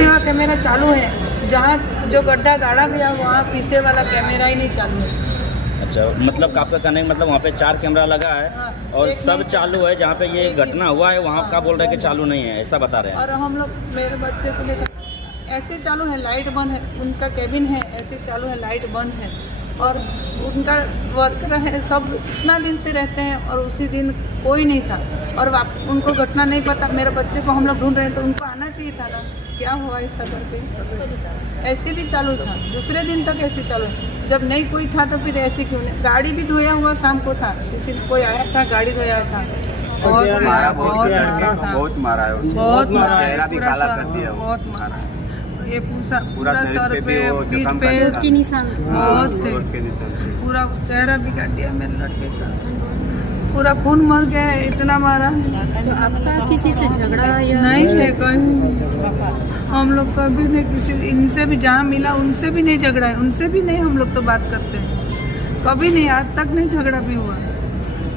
पीछे यहाँ कैमरा चालू है, जहाँ जो गड्ढा गाड़ा गया वहाँ पीछे वाला कैमरा ही नहीं चालू है। अच्छा, मतलब आपका कहने का मतलब वहाँ पे 4 कैमरा लगा है। हाँ, और सब चालू है, जहाँ पे ये घटना हुआ है वहाँ का बोल रहे हैं कि चालू नहीं है, ऐसा बता रहे हैं। और हम लोग मेरे बच्चे को लेकर ऐसे चालू है, लाइट बंद है, उनका केबिन है ऐसे चालू है, लाइट बंद है, और उनका वर्कर है, सब इतना दिन से रहते हैं और उसी दिन कोई नहीं था, और उनको घटना नहीं पता। मेरे बच्चे को हम लोग ढूंढ रहे हैं तो उनको आना चाहिए था ना, क्या हुआ ऐसा करके। ऐसे भी चालू था, दूसरे दिन तक ऐसे चालू है। जब नहीं कोई था तो फिर ऐसे क्यों नहीं? गाड़ी भी धोया हुआ शाम को था, किसी कोई आया था, गाड़ी धोया था। बहुत मारा, बहुत मारा है, बहुत मारा, चेहरा भी काला कर दिया, बहुत मारा। ये पूरा सर पे, पीठ पे के निशान बहुत थे, पूरा चेहरा भी काट दिया मेरे लड़के का, पूरा खून मर गया है, इतना मारा। तो आपका किसी से झगड़ा या नहीं है कहीं, हम लोग कभी नहीं किसी, इनसे भी जहाँ मिला उनसे भी नहीं झगड़ा है, उनसे भी नहीं हम लोग तो बात करते हैं, कभी नहीं, आज तक नहीं झगड़ा भी हुआ।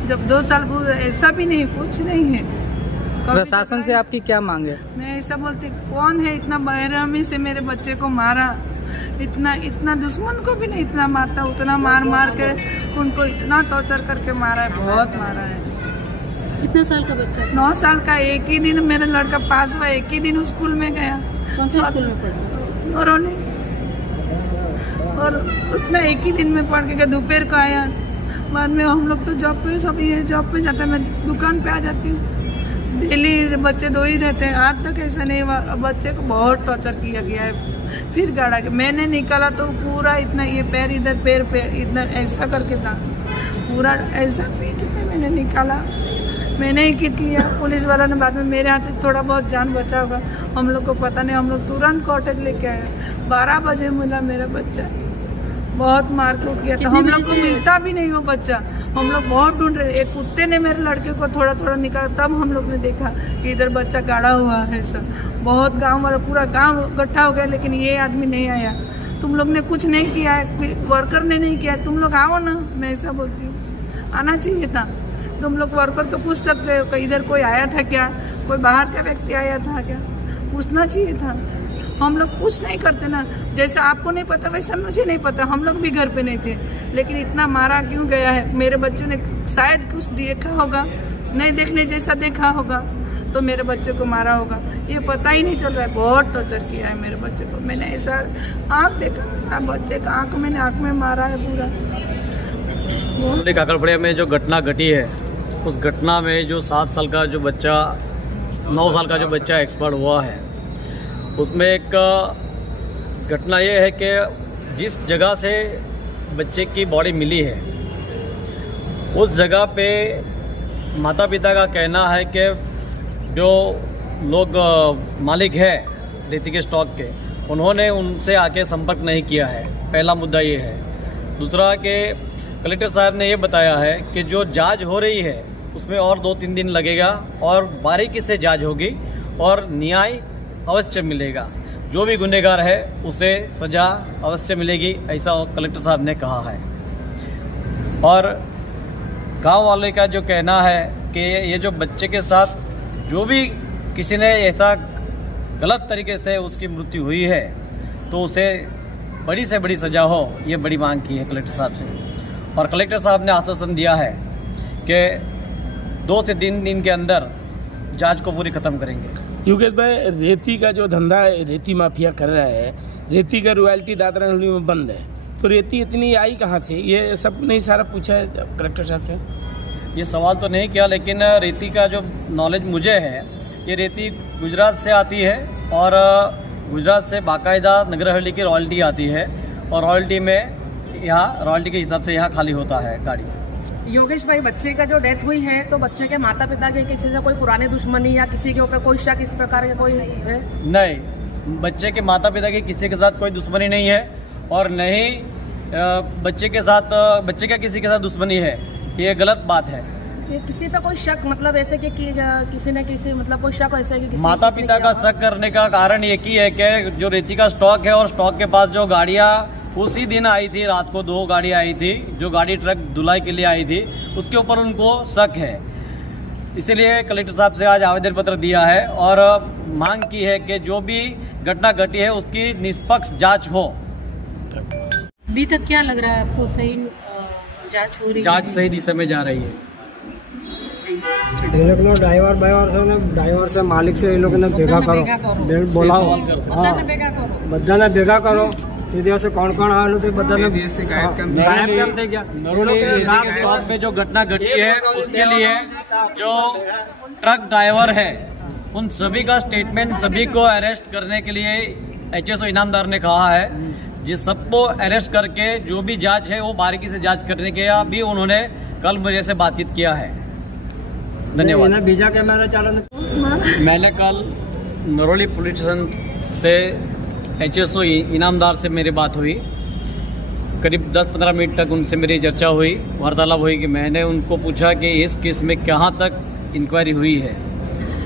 जब 2 साल ऐसा भी नहीं, कुछ नहीं है। प्रशासन से आपकी क्या मांग है? मैं ऐसा बोलती, कौन है इतना बेरहमी से मेरे बच्चे को मारा, इतना दुश्मन को भी नहीं इतना मारता, उतना मार के उनको इतना टॉर्चर करके मारा है, बहुत मारा है। कितने साल का बच्चा? 9 साल का। एक ही दिन मेरा लड़का पास हुआ, एक ही दिन स्कूल में गया। कौन से स्कूल में पढ़ा? नौरोली। और उतना एक ही दिन में पढ़ के दोपहर को आया। बाद में हम लोग तो जॉब पे, सब ये जॉब पे जाता है, मैं दुकान पे आ जाती हूँ। डेली बच्चे 2 ही रहते हैं, आज तक ऐसा नहीं हुआ। बच्चे को बहुत टॉर्चर किया गया है। फिर गाड़ा के मैंने निकाला तो पूरा इतना, ये पैर इधर, पैर पे इतना ऐसा करके था, पूरा ऐसा पीठ पे मैंने निकाला, मैंने ही किट लिया। पुलिस वाला ने बाद में मेरे हाथ से थोड़ा बहुत जान बचा होगा, हम लोग को पता नहीं। हम लोग तुरंत कॉटेज लेके आए, 12 बजे मिला मेरा बच्चा। बहुत मार को किया था, हम लोग को मिलता भी नहीं वो बच्चा, हम लोग बहुत ढूंढ रहे। एक कुत्ते ने मेरे लड़के को थोड़ा थोड़ा निकाला, तब हम लोग ने देखा कि इधर बच्चा गाड़ा हुआ है। सब बहुत गांव वाला, पूरा गांव इकट्ठा हो गया, लेकिन ये आदमी नहीं आया। तुम लोग ने कुछ नहीं किया है, वर्कर ने नहीं किया, तुम लोग आओ ना, मैं ऐसा बोलती हूँ। आना चाहिए था, तुम लोग वर्कर को पूछ सकते हो इधर कोई आया था क्या, कोई बाहर का व्यक्ति आया था क्या, पूछना चाहिए था। हम लोग कुछ नहीं करते ना, जैसा आपको नहीं पता वैसा मुझे नहीं पता, हम लोग भी घर पे नहीं थे। लेकिन इतना मारा क्यों गया है? मेरे बच्चे ने शायद कुछ देखा होगा, नहीं देखने जैसा देखा होगा तो मेरे बच्चे को मारा होगा, ये पता ही नहीं चल रहा है। बहुत टॉर्चर किया है मेरे बच्चे को, मैंने ऐसा आँख देखा, मेरा बच्चे का आँख मैंने आँख में मारा है पूरा। काकड़फड़िया में जो घटना घटी है, उस घटना में जो 7 साल का जो बच्चा, 9 साल का जो बच्चा एक्सपर्ट हुआ है, उसमें एक घटना ये है कि जिस जगह से बच्चे की बॉडी मिली है, उस जगह पे माता पिता का कहना है कि जो लोग मालिक है रेती के स्टॉक के, उन्होंने उनसे आके संपर्क नहीं किया है। पहला मुद्दा ये है। दूसरा कि कलेक्टर साहब ने ये बताया है कि जो जांच हो रही है उसमें और 2-3 दिन लगेगा और बारीकी से जांच होगी और न्याय अवश्य मिलेगा। जो भी गुनहगार है उसे सजा अवश्य मिलेगी, ऐसा कलेक्टर साहब ने कहा है। और गांव वाले का जो कहना है कि ये जो बच्चे के साथ जो भी किसी ने ऐसा गलत तरीके से उसकी मृत्यु हुई है तो उसे बड़ी से बड़ी सजा हो, ये बड़ी मांग की है कलेक्टर साहब से। और कलेक्टर साहब ने आश्वासन दिया है कि 2 से 3 दिन के अंदर जांच को पूरी खत्म करेंगे। योगेश भाई, रेती का जो धंधा है, रेती माफिया कर रहा है, रेती का रॉयल्टी दादरा नगरी में बंद है, तो रेती इतनी आई कहाँ से? ये सब नहीं सारा पूछा है कलेक्टर साहब से? ये सवाल तो नहीं किया, लेकिन रेती का जो नॉलेज मुझे है, ये रेती गुजरात से आती है और गुजरात से बाकायदा नगरहल्ली की रॉयल्टी आती है और रॉयल्टी में यहाँ रॉयल्टी के हिसाब से यहाँ खाली होता है गाड़ी। योगेश भाई, बच्चे का जो डेथ हुई है तो बच्चे के माता पिता के किसी से कोई पुरानी दुश्मनी या किसी के ऊपर कोई शक इस प्रकार के कोई है? नहीं, बच्चे के माता पिता की किसी के साथ कोई दुश्मनी नहीं है और नहीं बच्चे का किसी के साथ दुश्मनी है, ये गलत बात है। ये किसी पे कोई शक, मतलब ऐसे कि किसी न किसी, मतलब कोई शक ऐसे कि माता पिता का शक करने का कारण ये की है कि जो रेती का स्टॉक है और स्टॉक के पास जो गाड़ियाँ उसी दिन आई थी, रात को 2 गाड़ी आई थी, जो गाड़ी ट्रक धुलाई के लिए आई थी, उसके ऊपर उनको शक है। इसीलिए कलेक्टर साहब से आज आवेदन पत्र दिया है और मांग की है कि जो भी घटना घटी है उसकी निष्पक्ष जांच हो। अभी तक क्या लग रहा है आपको, सही जांच हो रही है? जांच सही दिशा में जा रही है। ये लोग ड्राइवर से मालिक से ये लोग ने भेगा करो बोलाओ, बधाने भेगा करो। તે દિવસે કોણ કોણ આવેલું તે બધાને ગાયબ કેમ થઈ ગયા? रात में जो घटना घटी है उसके लिए जो ट्रक ड्राइवर है उन सभी का स्टेटमेंट, सभी को अरेस्ट करने के लिए HSO इनामदार ने कहा है। जिस सबको अरेस्ट करके जो भी जांच है वो बारीकी से जांच करने के भी उन्होंने कल मुझे से बातचीत किया है। धन्यवाद। बीजा कैमरा चालन मैंने कल नरोली पुलिस स्टेशन से HSO इनामदार से मेरी बात हुई, करीब 10-15 मिनट तक उनसे मेरी चर्चा हुई, वार्तालाप हुई कि मैंने उनको पूछा कि इस केस में कहाँ तक इंक्वायरी हुई है।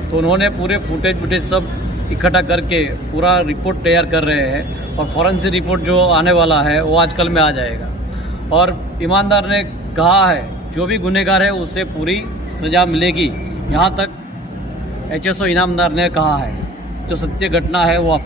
तो उन्होंने पूरे फुटेज सब इकट्ठा करके पूरा रिपोर्ट तैयार कर रहे हैं और फॉरेंसिक रिपोर्ट जो आने वाला है वो आजकल में आ जाएगा। और ईमानदार ने कहा है जो भी गुनहगार है उसे पूरी सजा मिलेगी, यहाँ तक HSO इनामदार ने कहा है। जो सत्य घटना है वो